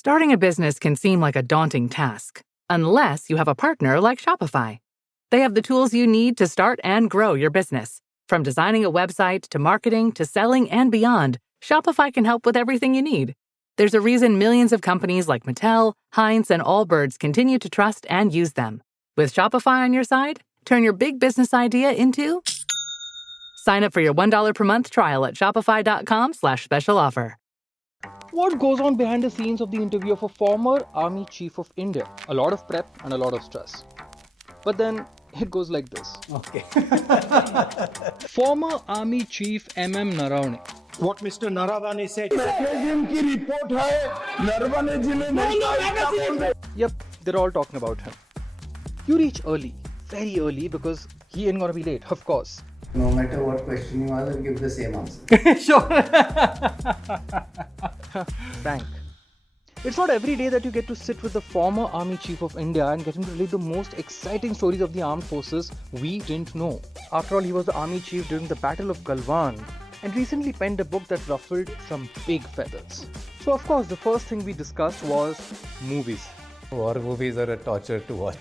Starting a business can seem like a daunting task, unless you have a partner like Shopify. They have the tools you need to start and grow your business. From designing a website to marketing to selling and beyond, Shopify can help with everything you need. There's a reason millions of companies like Mattel, Heinz, and Allbirds continue to trust and use them. With Shopify on your side, turn your big business idea into... Sign up for your $1 per month trial at shopify.com/special offer. What goes on behind the scenes of the interview of a former Army Chief of India? A lot of prep and a lot of stress. But then it goes like this. Okay. Former Army Chief MM Naravane. What Mr. Naravane said. Yep, they're all talking about him. You reach early, very early, because he ain't gonna be late, of course. No matter what question you ask, I'll give the same answer. Sure. Frank. It's not every day that you get to sit with the former Army Chief of India and get him to relate the most exciting stories of the armed forces we didn't know. After all, he was the Army Chief during the Battle of Galwan and recently penned a book that ruffled some big feathers. So of course, the first thing we discussed was movies. War movies are a torture to watch.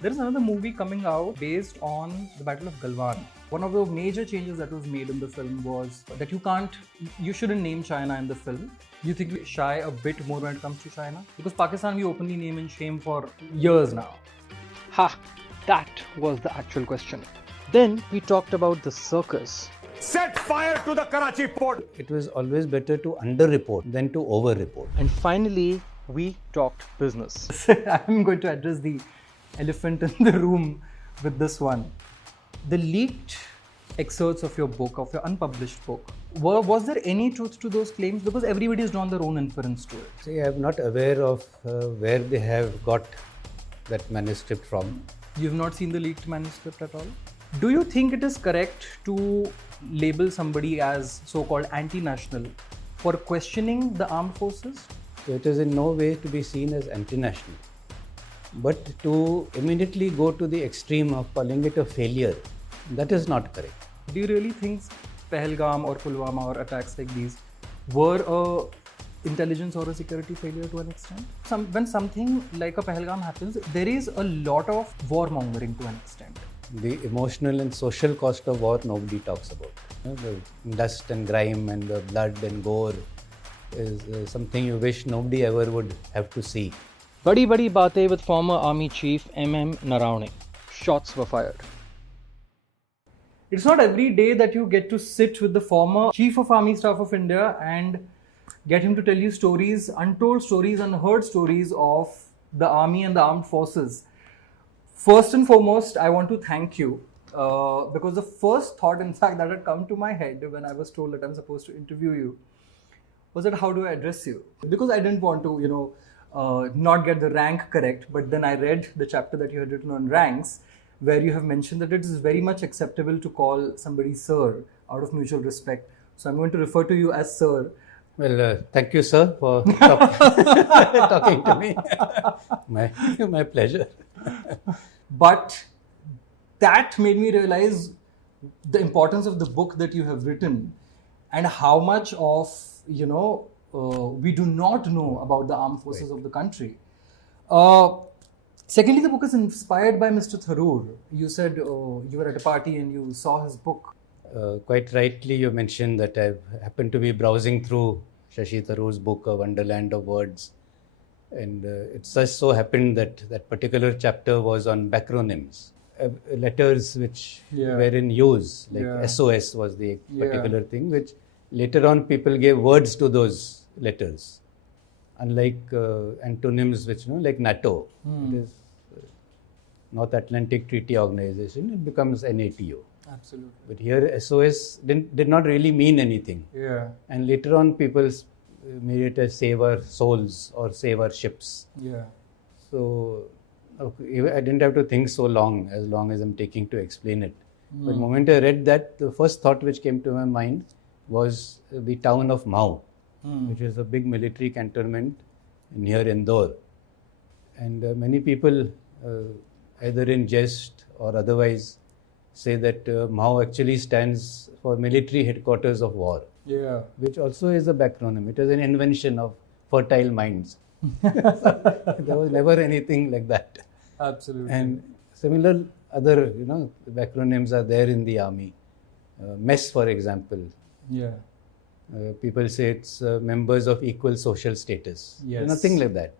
There is another movie coming out based on the Battle of Galwan. One of the major changes that was made in the film was that you shouldn't name China in the film. You think we shy a bit more when it comes to China? Because Pakistan we openly name and shame for years now. Ha! That was the actual question. Then we talked about the circus. Set fire to the Karachi port. It was always better to underreport than to overreport. And finally, we talked business. I'm going to address the elephant in the room with this one. The leaked excerpts of your book, of your unpublished book, was there any truth to those claims? Because everybody has drawn their own inference to it. See, I'm not aware of where they have got that manuscript from. You've not seen the leaked manuscript at all? Do you think it is correct to label somebody as so-called anti-national for questioning the armed forces? So it is in no way to be seen as anti-national. But to immediately go to the extreme of calling it a failure, that is not correct. Do you really think Pahalgam or Pulwama or attacks like these were a intelligence or a security failure to an extent? When something like a Pahalgam happens, there is a lot of warmongering to an extent. The emotional and social cost of war nobody talks about. The dust and grime and the blood and gore is something you wish nobody ever would have to see. Badi Baate with former Army Chief MM Naravane. Shots were fired. It's not every day that you get to sit with the former Chief of Army Staff of India and get him to tell you stories, untold stories, unheard stories of the army and the armed forces. First and foremost, I want to thank you because the first thought, in fact, that had come to my head when I was told that I'm supposed to interview you was that how do I address you? Because I didn't want to, not get the rank correct, but then I read the chapter that you had written on ranks, where you have mentioned that it is very much acceptable to call somebody sir out of mutual respect. So I'm going to refer to you as sir. Well, thank you, sir, for talking to me. My pleasure. But that made me realize the importance of the book that you have written and how much of, we do not know about the armed forces of the country. Secondly, the book is inspired by Mr. Tharoor. You said you were at a party and you saw his book. Quite rightly, you mentioned that I happened to be browsing through Shashi Tharoor's book, A Wonderland of Words. And it just so happened that that particular chapter was on acronyms, letters which were in use, like SOS was the particular thing, which later on people gave words to those letters. Unlike antonyms, which, like NATO, it is North Atlantic Treaty Organization, it becomes NATO. Absolutely. But here SOS did not really mean anything. Yeah. And later on people made it as save our souls or save our ships. Yeah. So I didn't have to think so long as I'm taking to explain it. But the moment I read that, the first thought which came to my mind was the town of M.O.W, which is a big military cantonment near Sindoor. And many people, either in jest or otherwise, say that M.O.W actually stands for Military Headquarters of War. Yeah. which also is a backronym. It is an invention of fertile minds. There was never anything like that. Absolutely. And similar other, acronyms are there in the army. MESS, for example. Yeah. People say it's members of equal social status. Yes. Nothing like that.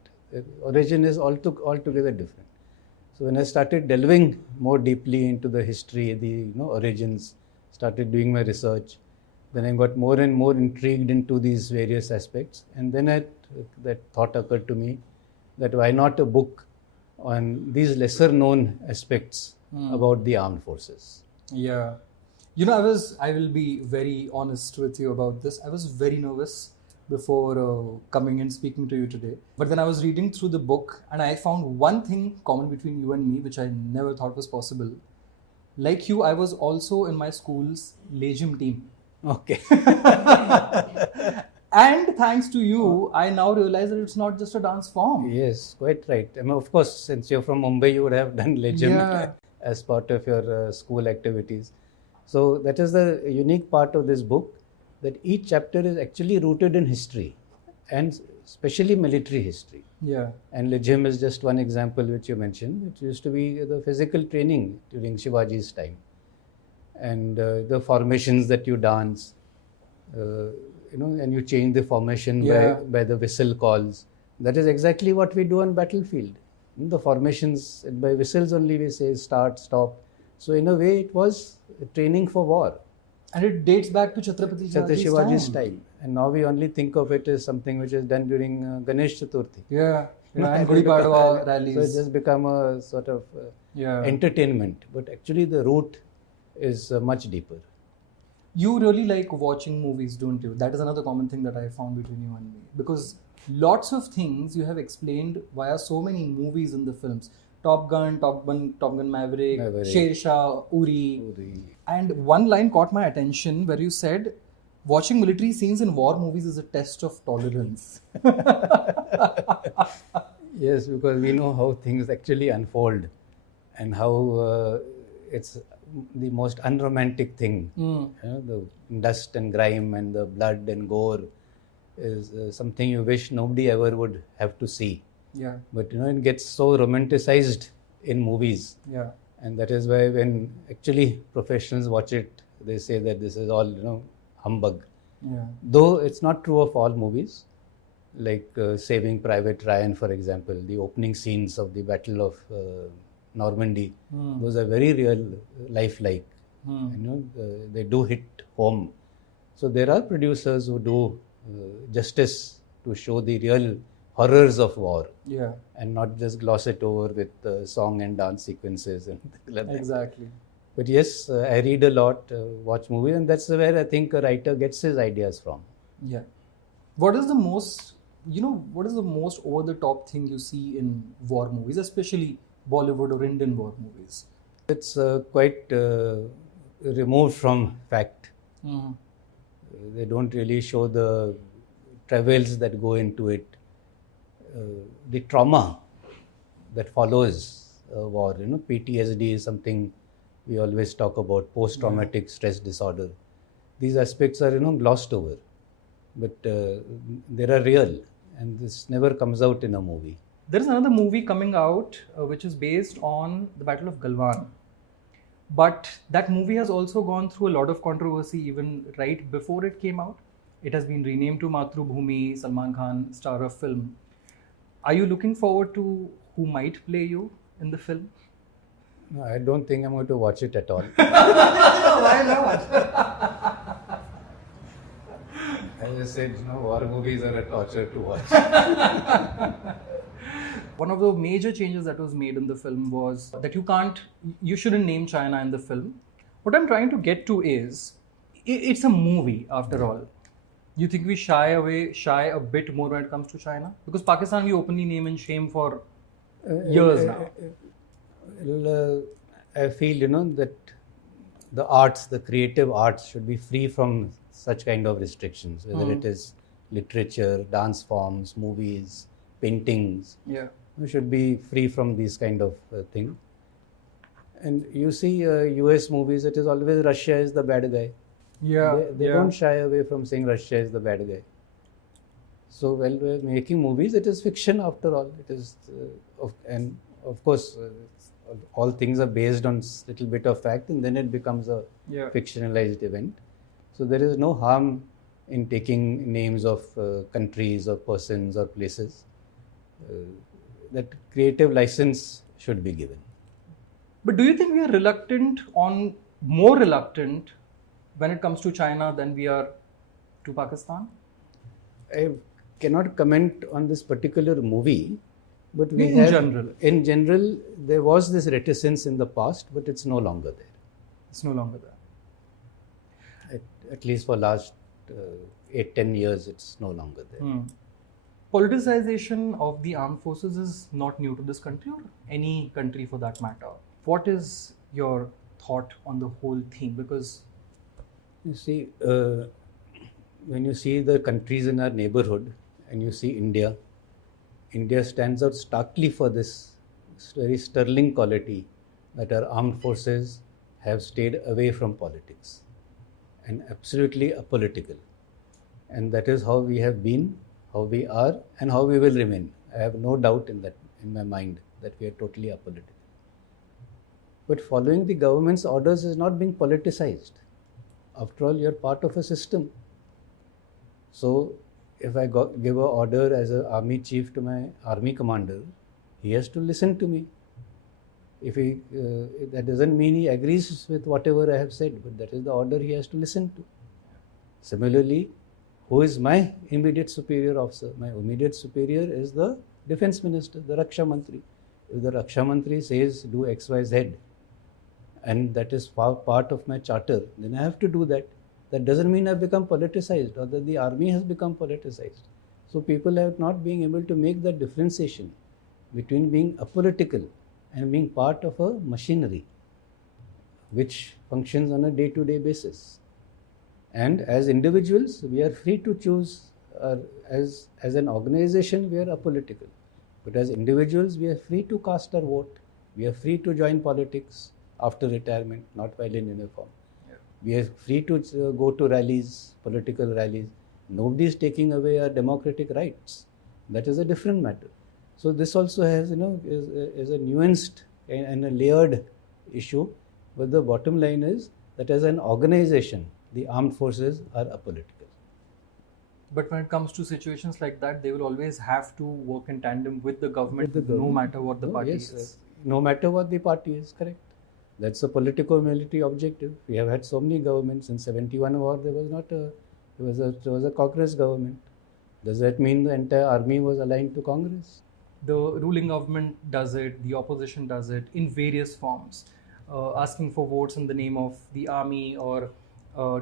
Origin is altogether different. So when I started delving more deeply into the history, the origins, started doing my research, then I got more and more intrigued into these various aspects, and then that thought occurred to me that why not a book on these lesser known aspects about the armed forces. Yeah. I will be very honest with you about this. I was very nervous before coming and speaking to you today. But then I was reading through the book and I found one thing common between you and me, which I never thought was possible. Like you, I was also in my school's lezim team. Okay. And thanks to you, I now realize that it's not just a dance form. Yes, quite right. I mean, of course, since you're from Mumbai, you would have done lezim as part of your school activities. So that is the unique part of this book, that each chapter is actually rooted in history, and especially military history. Yeah. And lezim is just one example which you mentioned. It used to be the physical training during Shivaji's time, and the formations that you dance, and you change the formation by the whistle calls. That is exactly what we do on battlefield. The formations, by whistles only we say start, stop. So in a way it was training for war. And it dates back to Chhatrapati Shivaji's time. And now we only think of it as something which is done during Ganesh Chaturthi. Yeah. And Gudi Padwa rallies. So it's just become a sort of entertainment. But actually the root is much deeper. You really like watching movies, don't you? That is another common thing that I found between you and me. Because lots of things you have explained via so many movies in the films. Top Gun Maverick, Sher Shah, Uri. And one line caught my attention where you said, watching military scenes in war movies is a test of tolerance. Yes, because we know how things actually unfold and how it's the most unromantic thing. The dust and grime and the blood and gore is something you wish nobody ever would have to see. Yeah. But it gets so romanticized in movies. Yeah. And that is why when actually professionals watch it, they say that this is all humbug. Yeah. Though it's not true of all movies. Like Saving Private Ryan, for example, the opening scenes of the Battle of Normandy, those are very real, lifelike. They do hit home. So there are producers who do justice to show the real horrors of war, and not just gloss it over with song and dance sequences and things like that. Exactly. But yes, I read a lot, watch movies, and that's where I think a writer gets his ideas from. Yeah. What is the most over the top thing you see in war movies, especially Bollywood or Indian war movies? It's quite removed from fact. They don't really show the travails that go into it, the trauma that follows war. PTSD is something we always talk about, post-traumatic stress disorder. These aspects are glossed over, but they are real, and this never comes out in a movie. There is another movie coming out which is based on the Battle of Galwan. But that movie has also gone through a lot of controversy even right before it came out. It has been renamed to Mathrubhumi, Salman Khan, star of film. Are you looking forward to who might play you in the film? No, I don't think I'm going to watch it at all. Why not? As I said, war movies are a torture to watch. One of the major changes that was made in the film was that you shouldn't name China in the film. What I'm trying to get to is, it's a movie after all. You think we shy a bit more when it comes to China? Because Pakistan we openly name and shame for years now. I feel, that the arts, the creative arts should be free from such kind of restrictions, whether it is literature, dance forms, movies, paintings. Yeah. We should be free from these kind of things. And you see US movies, it is always Russia is the bad guy. They don't shy away from saying Russia is the bad guy. So while we're making movies, it is fiction after all. It is, and of course, all things are based on little bit of fact, and then it becomes a fictionalized event. So there is no harm in taking names of countries or persons or places. That creative license should be given. But do you think we are more reluctant when it comes to China than we are to Pakistan? I cannot comment on this particular movie, but in general, there was this reticence in the past, but it's no longer there. It's no longer there. At least for last 8-10 years, it's no longer there. Politicization of the armed forces is not new to this country or any country for that matter. What is your thought on the whole theme? Because you see, when you see the countries in our neighborhood and you see India stands out starkly for this very sterling quality that our armed forces have stayed away from politics and absolutely apolitical. And that is how we have been, how we are, and how we will remain. I have no doubt in my mind that we are totally apolitical. But following the government's orders is not being politicized. After all, you are part of a system. So if I give an order as an army chief to my army commander, he has to listen to me. If that doesn't mean he agrees with whatever I have said, but that is the order he has to listen to. Similarly, who is my immediate superior officer? My immediate superior is the defense minister, the Raksha Mantri. If the Raksha Mantri says do X, Y, Z, and that is part of my charter, then I have to do that. That doesn't mean I've become politicized or that the army has become politicized. So people have not been able to make that differentiation between being apolitical and being part of a machinery which functions on a day-to-day basis. And as individuals, we are free to choose. As an organization, we are apolitical. But as individuals, we are free to cast our vote. We are free to join politics after retirement, not while in uniform. We are free to go to rallies, political rallies. Nobody is taking away our democratic rights. That is a different matter. So this also has, is a nuanced and a layered issue. But the bottom line is that as an organization, the armed forces are apolitical. But when it comes to situations like that, they will always have to work in tandem with the government, no matter what the party is. No matter what the party is, correct. That's a politico-military objective. We have had so many governments. In 71 war, there was a Congress government. Does that mean the entire army was aligned to Congress? The ruling government does it, the opposition does it in various forms, asking for votes in the name of the army or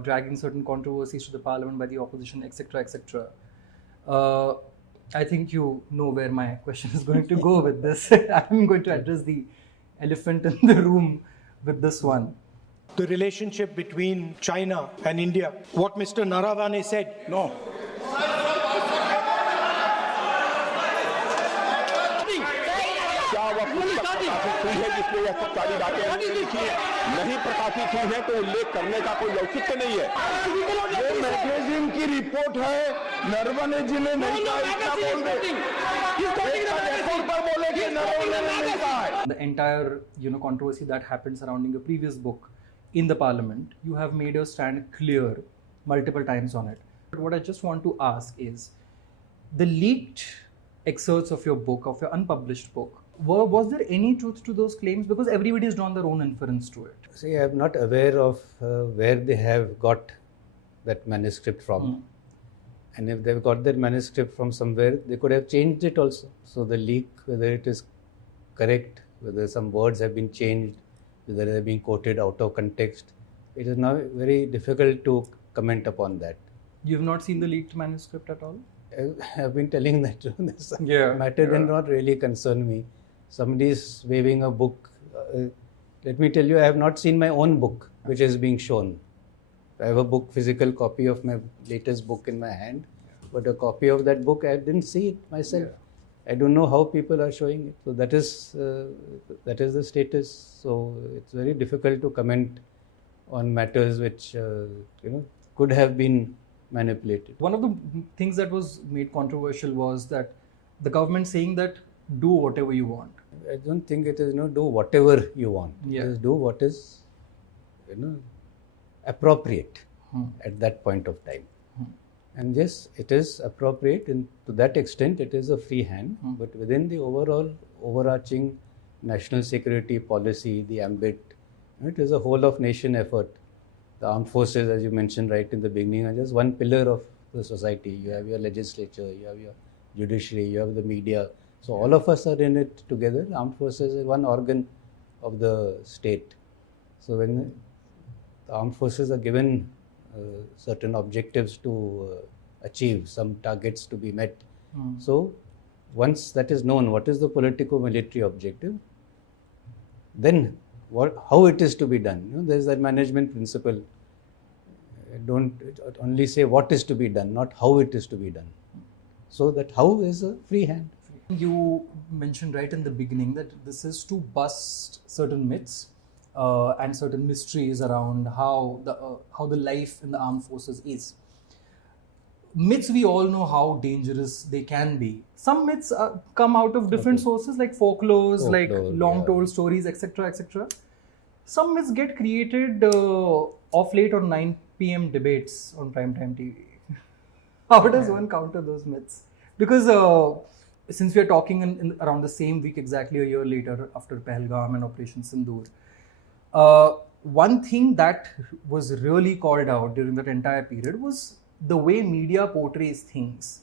dragging certain controversies to the parliament by the opposition, etc., etc. I think you know where my question is going to go with this. I'm going to address the elephant in the room with this one. The relationship between China and India. What Mr. Naravane said. No. जिसमें यह सब सारी बातें नहीं प्रकाशित हुई है तो उल्लेख करने का कोई औचित्य नहीं है। ये मैगजीन की रिपोर्ट है, नरवणे जी ने नहीं कहा, इतना बोल दे। The entire controversy that happened surrounding a previous book in the parliament, you have made your stand clear multiple times on it. But what I just want to ask is, the leaked excerpts of your book, of your unpublished book, was there any truth to those claims? Because everybody has drawn their own inference to it. See, I am not aware of where they have got that manuscript from. And if they've got that manuscript from somewhere, they could have changed it also. So the leak, whether it is correct, whether some words have been changed, whether they have been quoted out of context, it is now very difficult to comment upon that. You have not seen the leaked manuscript at all? I have been telling that this matter did not really concern me. Somebody is waving a book. Let me tell you, I have not seen my own book, which is being shown. I have a book, physical copy of my latest book in my hand, but a copy of that book, I didn't see it myself. I don't know how people are showing it. So that is the status. So it's very difficult to comment on matters which could have been manipulated. One of the things that was made controversial was that the government saying that do whatever you want. I don't think it is do whatever you want. Yeah. It is do what is appropriate at that point of time. And yes, it is appropriate, and to that extent it is a free hand, but within the overarching national security policy, the ambit, it is a whole of nation effort. The armed forces, as you mentioned right in the beginning, are just one pillar of the society. You have your legislature, you have your judiciary, you have the media. So all of us are in it together. The armed forces is one organ of the state. So when the armed forces are given certain objectives to achieve, some targets to be met. So once that is known, what is the politico-military objective, then how it is to be done. There is that management principle. Don't only say what is to be done, not how it is to be done. So that how is a free hand. You mentioned right in the beginning that this is to bust certain myths and certain mysteries around how the life in the armed forces is. Myths, we all know how dangerous they can be. Some myths come out of different sources like folklores, like long-told stories, etc., etc. Some myths get created off late on 9 p.m. debates on primetime TV. How does one counter those myths? Because since we are talking in around the same week, exactly a year later, after Pahalgam and Operation Sindhu, one thing that was really called out during that entire period was the way media portrays things.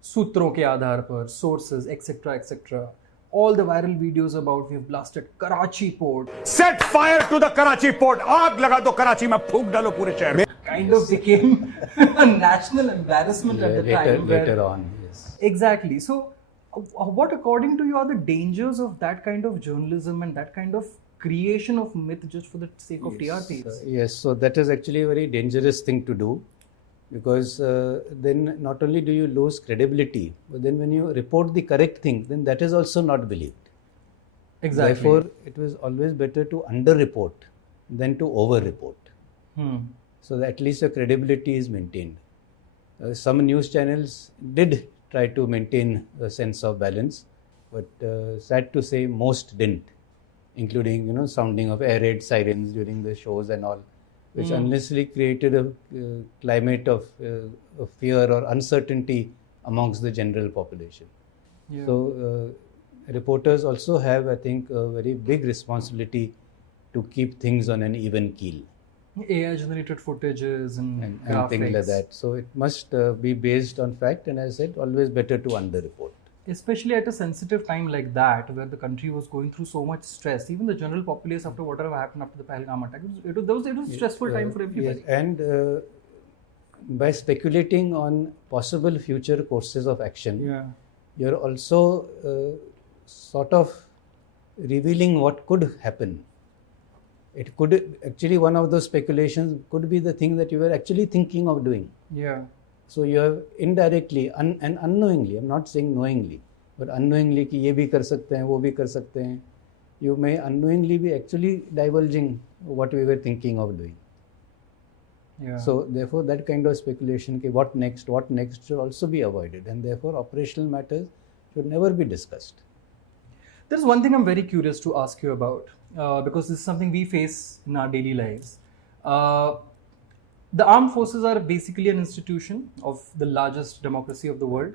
Sutron ke aadhar par, sources, etc., etc. All the viral videos about we've blasted Karachi port. Set fire to the Karachi port. Aag laga do Karachi mein, phook dalo pure shehar mein. Kind of became a national embarrassment at the time. Later on, yes. Exactly. So, what according to you are the dangers of that kind of journalism and that kind of creation of myth just for the sake of TRPs? Yes, so that is actually a very dangerous thing to do, because then not only do you lose credibility, but then when you report the correct thing, then that is also not believed. Exactly. Therefore, it was always better to under-report than to over-report. So that at least your credibility is maintained. Some news channels did try to maintain a sense of balance, but sad to say, most didn't, including sounding of air raid sirens during the shows and all, which unnecessarily created a climate of fear or uncertainty amongst the general population. Yeah. So reporters also have, I think, a very big responsibility to keep things on an even keel. AI generated footages and things like that. So it must be based on fact, and as I said, always better to under-report. Especially at a sensitive time like that, where the country was going through so much stress. Even the general populace, after whatever happened after the Pahalgam attack, it was a stressful time for everybody. Yes, and by speculating on possible future courses of action, you're also sort of revealing what could happen. It could actually, one of those speculations could be the thing that you were actually thinking of doing. Yeah. So you have indirectly and unknowingly, I'm not saying knowingly, but unknowingly कि ये भी कर सकते हैं, वो भी कर सकते हैं. You may unknowingly be actually divulging what we were thinking of doing. Yeah. So therefore that kind of speculation, कि what next should also be avoided, and therefore operational matters should never be discussed. There's one thing I'm very curious to ask you about, because this is something we face in our daily lives. The armed forces are basically an institution of the largest democracy of the world.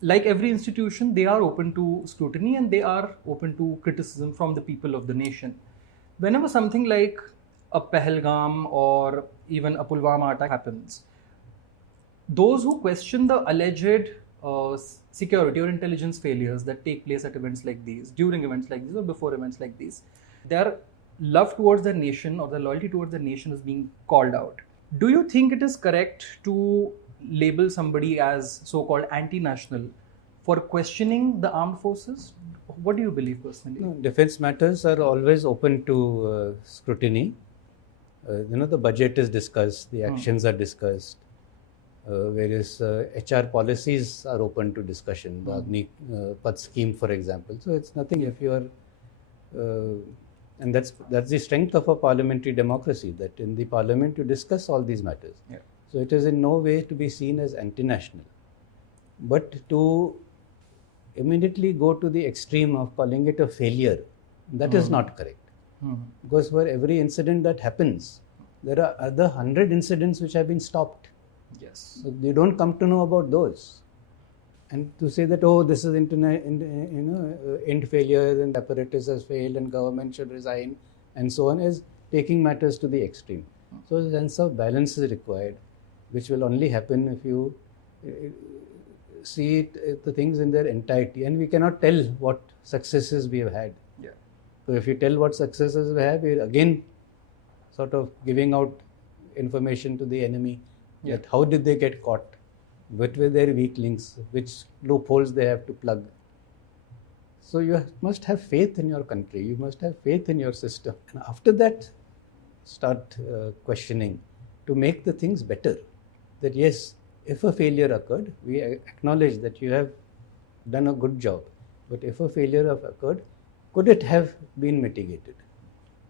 Like every institution, they are open to scrutiny and they are open to criticism from the people of the nation. Whenever something like a Pahalgam or even a Pulwama attack happens, those who question the alleged security or intelligence failures that take place at events like these, during events like these or before events like these, their love towards their nation or their loyalty towards their nation is being called out. Do you think it is correct to label somebody as so-called anti-national for questioning the armed forces? What do you believe personally? No, defense matters are always open to scrutiny. The budget is discussed, the actions are discussed. Various HR policies are open to discussion, the Agni Pad scheme, for example. So it's nothing if you are And that's the strength of a parliamentary democracy, that in the parliament you discuss all these matters. Yeah. So it is in no way to be seen as anti-national. But to immediately go to the extreme of calling it a failure, that is not correct. Because for every incident that happens, there are other 100 incidents which have been stopped. Yes. So they don't come to know about those. And to say that, oh, this is end failure and apparatus has failed and government should resign and so on, is taking matters to the extreme. So a sense of balance is required, which will only happen if you see the things in their entirety. And we cannot tell what successes we have had. Yeah. So if you tell what successes we have, we're again sort of giving out information to the enemy. Yeah. That how did they get caught? What were their weak links? Which loopholes they have to plug? So you must have faith in your country. You must have faith in your system. And after that, start questioning to make the things better. That yes, if a failure occurred, we acknowledge that you have done a good job. But if a failure have occurred, could it have been mitigated?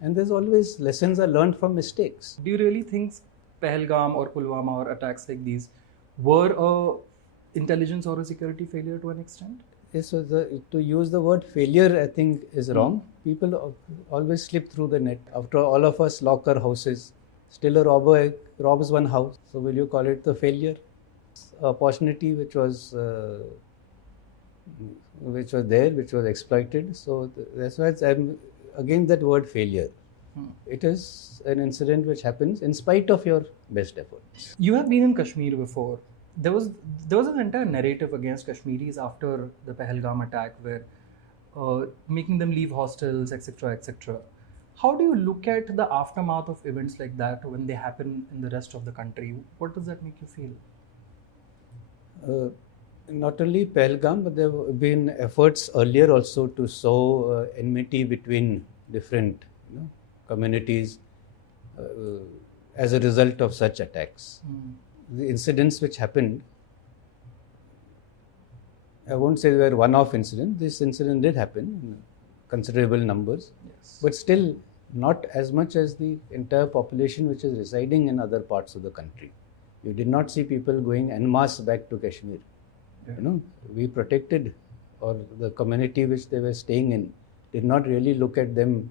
And there's always lessons are learned from mistakes. Do you really think Pahalgam or Pulwama or attacks like these were a intelligence or a security failure to an extent? Yes, so to use the word failure, I think, is wrong. People always slip through the net. After all of us lock our houses, still a robber robs one house. So will you call it the failure? Opportunity which was there, which was exploited. So that's why I'm again that word failure. It is an incident which happens in spite of your best efforts. You have been in Kashmir before. There was an entire narrative against Kashmiris after the Pahalgam attack, where making them leave hostels, etc., etc. How do you look at the aftermath of events like that when they happen in the rest of the country? What does that make you feel? Not only Pahalgam, but there have been efforts earlier also to sow enmity between different communities as a result of such attacks. The incidents which happened, I won't say they were one-off incidents. This incident did happen in considerable numbers, Yes. but still not as much as the entire population which is residing in other parts of the country. You did not see people going en masse back to Kashmir. Yeah. We protected, or the community which they were staying in did not really look at them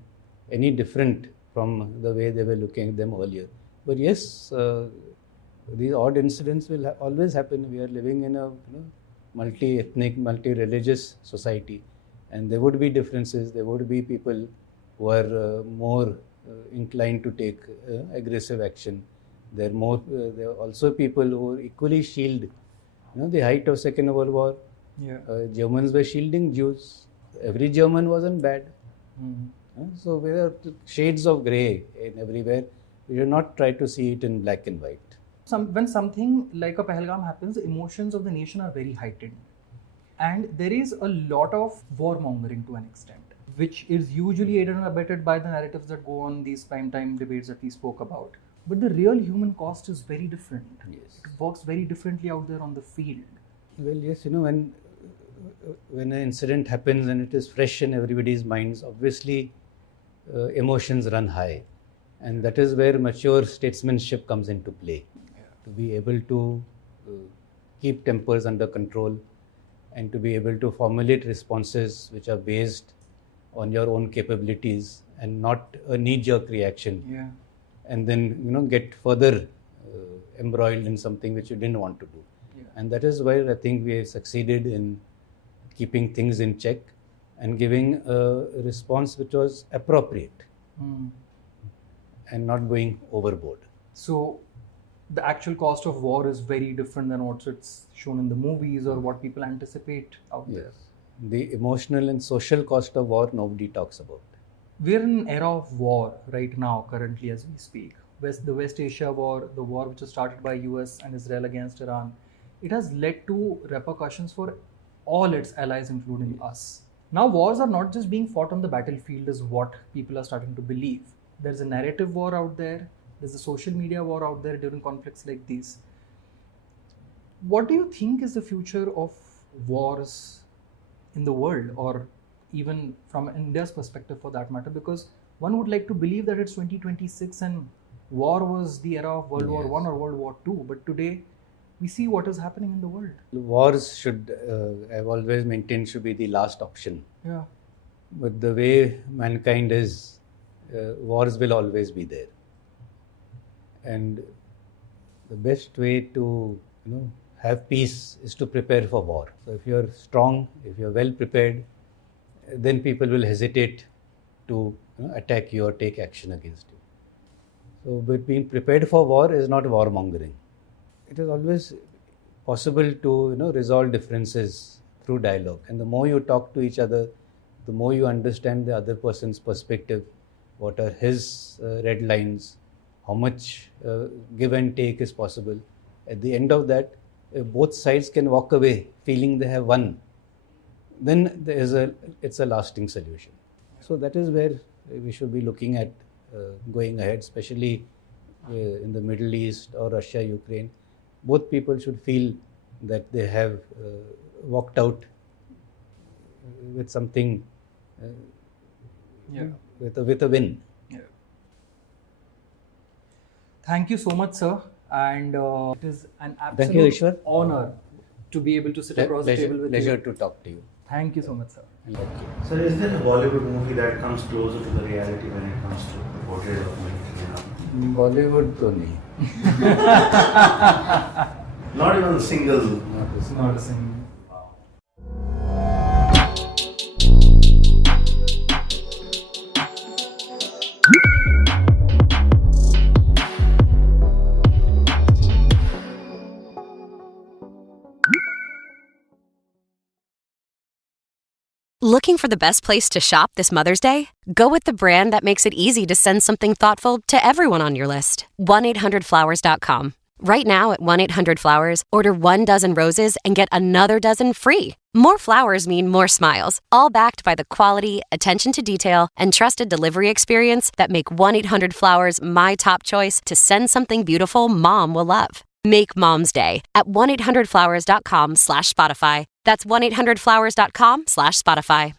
any different from the way they were looking at them earlier. But yes, these odd incidents will always happen. We are living in a multi-ethnic, multi-religious society, and there would be differences. There would be people who are more inclined to take aggressive action. There are also people who are equally shield. The height of Second World War, Yeah. Germans were shielding Jews. Every German wasn't bad. So there are shades of grey in everywhere. We should not try to see it in black and white. When something like a Pahalgam happens, emotions of the nation are very heightened. And there is a lot of warmongering to an extent, which is usually aided and abetted by the narratives that go on these primetime debates that we spoke about. But the real human cost is very different. Yes. It works very differently out there on the field. Well, yes, when an incident happens and it is fresh in everybody's minds, obviously emotions run high. And that is where mature statesmanship comes into play. To be able to keep tempers under control and to be able to formulate responses which are based on your own capabilities and not a knee-jerk reaction. Yeah. And then get further embroiled in something which you didn't want to do. Yeah. And that is why I think we have succeeded in keeping things in check and giving a response which was appropriate and not going overboard. So the actual cost of war is very different than what it's shown in the movies or what people anticipate out there. The emotional and social cost of war nobody talks about. We're in an era of war right now, currently as we speak. The West Asia war, the war which was started by US and Israel against Iran, it has led to repercussions for all its allies, including us. Now wars are not just being fought on the battlefield is what people are starting to believe. There's a narrative war out there. There's a social media war out there during conflicts like these. What do you think is the future of wars in the world, or even from India's perspective for that matter? Because one would like to believe that it's 2026 and war was the era of World War I or World War II. But today, we see what is happening in the world. Wars should, I've always maintained, should be the last option. Yeah. But the way mankind is, wars will always be there. And the best way to have peace is to prepare for war. So if you're strong, if you're well prepared, then people will hesitate to attack you or take action against you. So but being prepared for war is not warmongering. It is always possible to resolve differences through dialogue. And the more you talk to each other, the more you understand the other person's perspective, what are his red lines, how much give and take is possible. At the end of that, if both sides can walk away feeling they have won, then it's a lasting solution. So that is where we should be looking at going ahead, especially in the Middle East or Russia, Ukraine. Both people should feel that they have walked out with something, with a win. Yeah. Thank you so much, sir. And it is an absolute honor to be able to sit across the table with you. Pleasure to talk to you. Thank you so much, sir. Sir, is there a Bollywood movie that comes closer to the reality when it comes to the portrayal of military? Bollywood to nahi. Not even a single. Not a single. Looking for the best place to shop this Mother's Day? Go with the brand that makes it easy to send something thoughtful to everyone on your list. 1-800-Flowers.com. Right now at 1-800-Flowers, order 1 dozen roses and get another dozen free. More flowers mean more smiles, all backed by the quality, attention to detail, and trusted delivery experience that make 1-800-Flowers my top choice to send something beautiful Mom will love. Make Mom's Day at 1-800-Flowers.com/Spotify. That's 1-800-Flowers.com/Spotify.